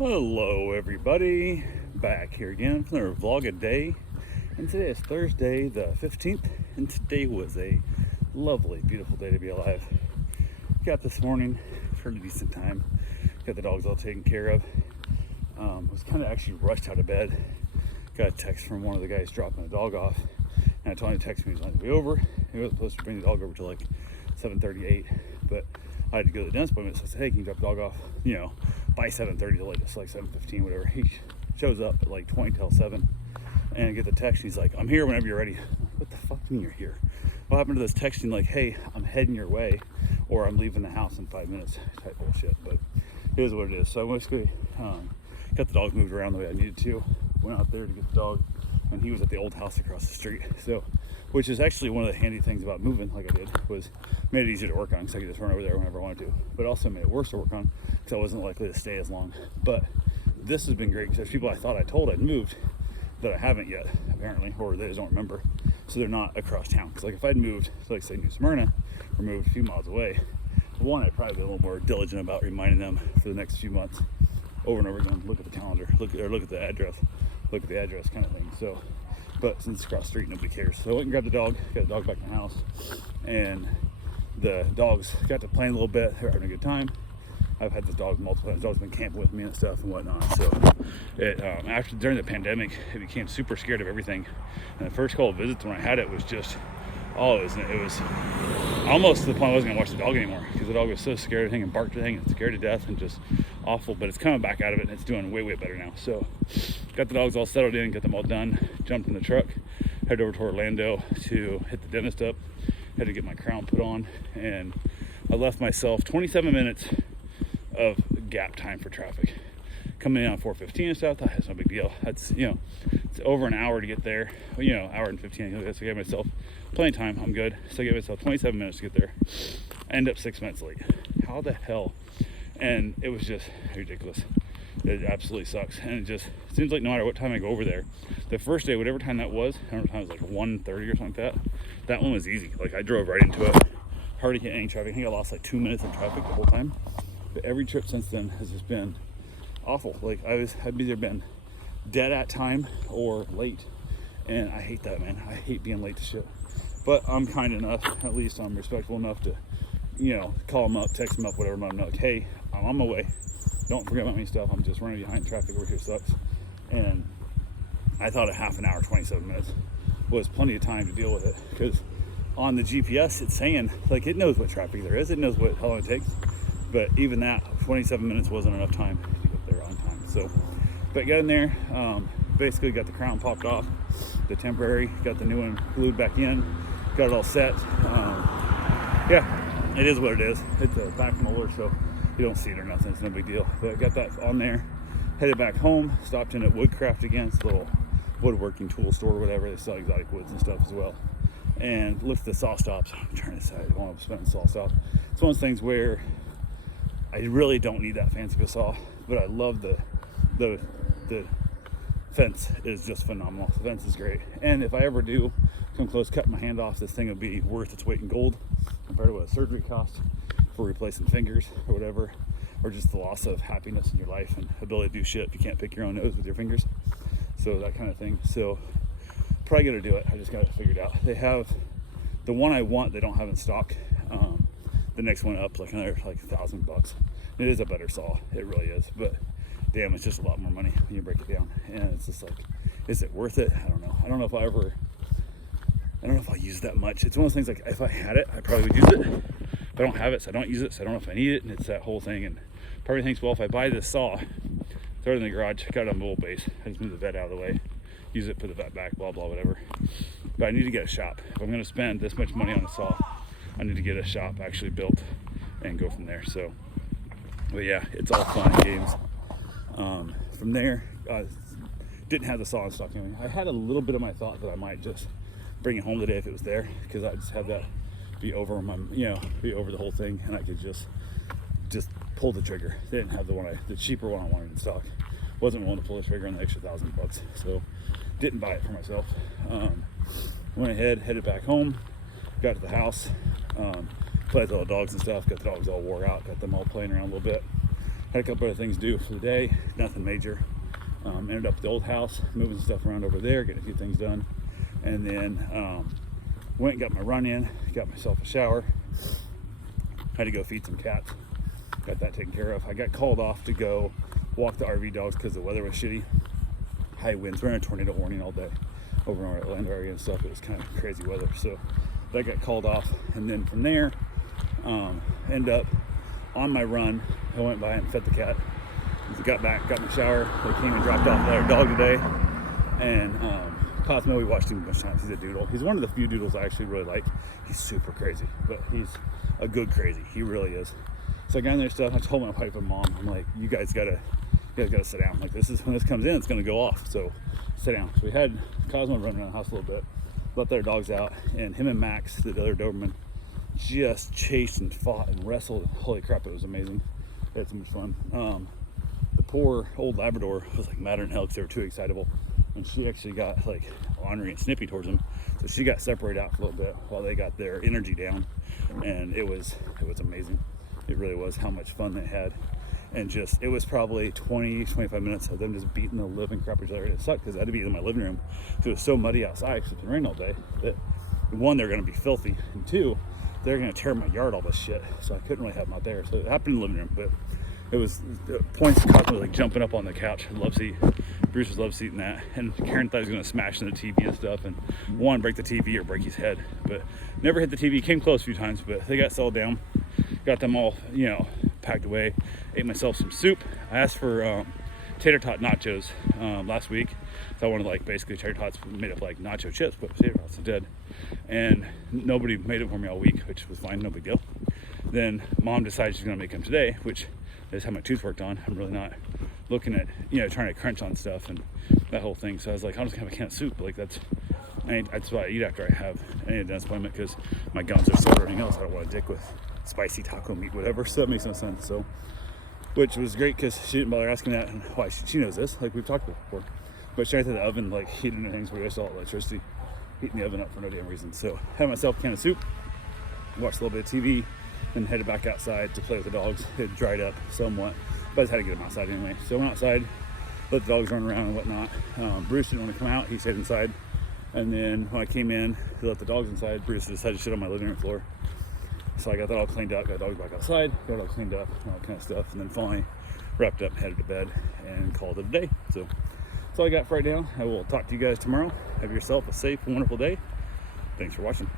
Hello everybody, back here again for another vlog a day, and today is Thursday the 15th, and today was a lovely, beautiful day to be alive. Got this morning, fairly decent time, got the dogs all taken care of. Was kind of actually rushed out of bed, got a text from one of the guys dropping the dog off, and I told him to text me he was on his way over. He was supposed to bring the dog over to like 7:38, but I had to go to the dentist appointment, so I said, hey, can you drop the dog off, by 7:30 to latest, like 7:15, whatever. He shows up at like 20 till 7 and get the text. He's like, I'm here whenever you're ready. What the fuck do you mean you're here? What happened to this texting like, hey, I'm heading your way, or I'm leaving the house in 5 minutes type bullshit? But it is what it is. So I basically got the dog moved around the way I needed to, went out there to get the dog, and he was at the old house across the street. So, which is actually one of the handy things about moving like I did, was made it easier to work on because I could just run over there whenever I wanted to, but also made it worse to work on because I wasn't likely to stay as long. But this has been great because there's people I thought I told I'd moved that I haven't yet, apparently, or they just don't remember, so they're not across town. Because like if I'd moved to, like, say, New Smyrna, or moved a few miles away, one, I'd probably be a little more diligent about reminding them for the next few months over and over again, look at the calendar, look at the address kind of thing. So, but since it's across the street, nobody cares. So I went and grabbed the dog, got the dog back in the house, and the dogs got to playing a little bit. They were having a good time. I've had this dog multiple times. The dog's been camping with me and stuff and whatnot. So during the pandemic, it became super scared of everything. And the first couple of visits when I had it was just, it was almost to the point I wasn't gonna watch the dog anymore because the dog was so scared of everything and barked at everything and scared to death and just awful. But it's coming back out of it and it's doing way better now. So got the dogs all settled in, got them all done, jumped in the truck, headed over to Orlando to hit the dentist up, had to get my crown put on, and I left myself 27 minutes of gap time for traffic. Coming in on 4:15 and stuff, that's no big deal. That's, it's over an hour to get there, hour and 15. So I gave myself plenty of time, I'm good. So I gave myself 27 minutes to get there. I ended up 6 minutes late. How the hell? And it was just ridiculous. It absolutely sucks. And it just seems like no matter what time I go over there, the first day, whatever time that was, I don't know, it was like 1:30 or something like that. That one was easy. Like I drove right into it, hardly hit any traffic. I think I lost like 2 minutes in traffic the whole time. But every trip since then has just been awful. Like I've either been dead at time or late, and I hate that, man. I hate being late to shit. But I'm kind enough, at least I'm respectful enough to, call them up, text them up, whatever. I'm like, hey, I'm on my way. Don't forget about me stuff. I'm just running behind traffic over here, sucks. And I thought a half an hour, 27 minutes was plenty of time to deal with it, because on the GPS it's saying, like, it knows what traffic there is, it knows how long it takes, but even that 27 minutes wasn't enough time to get there on time. So, but got in there, basically got the crown popped off, the temporary, got the new one glued back in, got it all set. Yeah, it is what it is. It's a back molar, so you don't see it or nothing, it's no big deal. But I got that on there, headed back home, stopped in at Woodcraft again, it's a little woodworking tool store or whatever. They sell exotic woods and stuff as well. And looked at the saw stops. I'm trying to decide, I want to spend saw stop. It's one of those things where I really don't need that fancy of a saw, but I love the fence is just phenomenal. The fence is great. And if I ever do come close cutting my hand off, this thing will be worth its weight in gold compared to what a surgery costs for replacing fingers or whatever, or just the loss of happiness in your life and ability to do shit if you can't pick your own nose with your fingers. So that kind of thing. So probably gonna do it. I just got it figured out. They have the one I want, they don't have in stock. The next one up like another like $1,000. It is a better saw, it really is, but damn, it's just a lot more money when you break it down. And it's just like, is it worth it? I don't know. I don't know if I'll use that much. It's one of those things, like if I had it, I probably would use it, but I don't have it, so I don't use it, so I don't know if I need it. And it's that whole thing. And probably thinks, well, if I buy this saw, throw it in the garage, got it on the wheel base, I just move the vet out of the way, use it, put the vet back, blah blah, whatever. But I need to get a shop. If I'm going to spend this much money on a saw, I need to get a shop actually built and go from there. So, but yeah, it's all fun and games. From there, didn't have the saw in stock anyway. I had a little bit of my thought that I might just bring it home today if it was there, because I just have that be over my, be over the whole thing, and I could just pull the trigger. They didn't have the cheaper one I wanted in stock. Wasn't willing to pull the trigger on the extra $1,000, so didn't buy it for myself. Went ahead, headed back home, got to the house, played with all the dogs and stuff, got the dogs all wore out, got them all playing around a little bit, Had a couple other things to do for the day, nothing major. Ended up at the old house, moving stuff around over there, getting a few things done. And then went and got my run in, got myself a shower. Had to go feed some cats. Got that taken care of. I got called off to go walk the RV dogs because the weather was shitty. High winds. We're in a tornado warning all day over in our Orlando area and stuff. It was kind of crazy weather. So that got called off. And then from there, end up on my run. I went by and fed the cat. Got back, got my shower. They came and dropped off our dog today. And Cosmo, we watched him a bunch of times. He's a doodle. He's one of the few doodles I actually really like. He's super crazy, but he's a good crazy. He really is. So I got in there stuff. I told my wife and mom, I'm like, you guys gotta sit down. Like, this is when this comes in, it's gonna go off. So sit down. So we had Cosmo running around the house a little bit, let their dogs out, and him and Max, the other Doberman, just chased and fought and wrestled. Holy crap, it was amazing. They had so much fun. The poor old Labrador was like madder than hell because they were too excitable. And she actually got like ornery and snippy towards him. So she got separated out for a little bit while they got their energy down. And it was amazing. It really was how much fun they had. And just, it was probably 20-25 minutes of them just beating the living crap out of each other. It sucked because I had to be in my living room because it was so muddy outside because it's been raining all day that, one, they're going to be filthy, and two, they're going to tear my yard all this shit. So I couldn't really have them out there. So it happened in the living room, but it was points constantly like jumping up on the couch. Love seat. Bruce was love seating that, and Karen thought he was going to smash into the TV and stuff, and one, break the TV or break his head, but never hit the TV. Came close a few times, but they got settled down. Got them all, packed away. Ate myself some soup. I asked for tater tot nachos last week. So I wanted like basically tater tots made up like nacho chips, but tater tots instead. And nobody made it for me all week, which was fine, no big deal. Then mom decided she's going to make them today, which is how my tooth worked on. I'm really not looking at, trying to crunch on stuff and that whole thing. So I was like, I'll just have a can of soup. Like that's what I eat after I have any dentist appointment because my gums are sore or anything else. I don't want to dick with spicy taco meat, whatever. So that makes no sense. So, which was great because she didn't bother asking that, and why she knows this, like we've talked about before. But she went to the oven, like heating the things where you saw electricity, heating the oven up for no damn reason. So had myself a can of soup, watched a little bit of TV, and headed back outside to play with the dogs. It dried up somewhat, but I just had to get them outside anyway. So I went outside, let the dogs run around and whatnot. Bruce didn't want to come out, he stayed inside. And then when I came in to let the dogs inside, Bruce decided to shit on my living room floor. So I got that all cleaned up, got the dogs back outside, got it all cleaned up, all that kind of stuff. And then finally wrapped up, headed to bed, and called it a day. So that's all I got for right now. I will talk to you guys tomorrow. Have yourself a safe, wonderful day. Thanks for watching.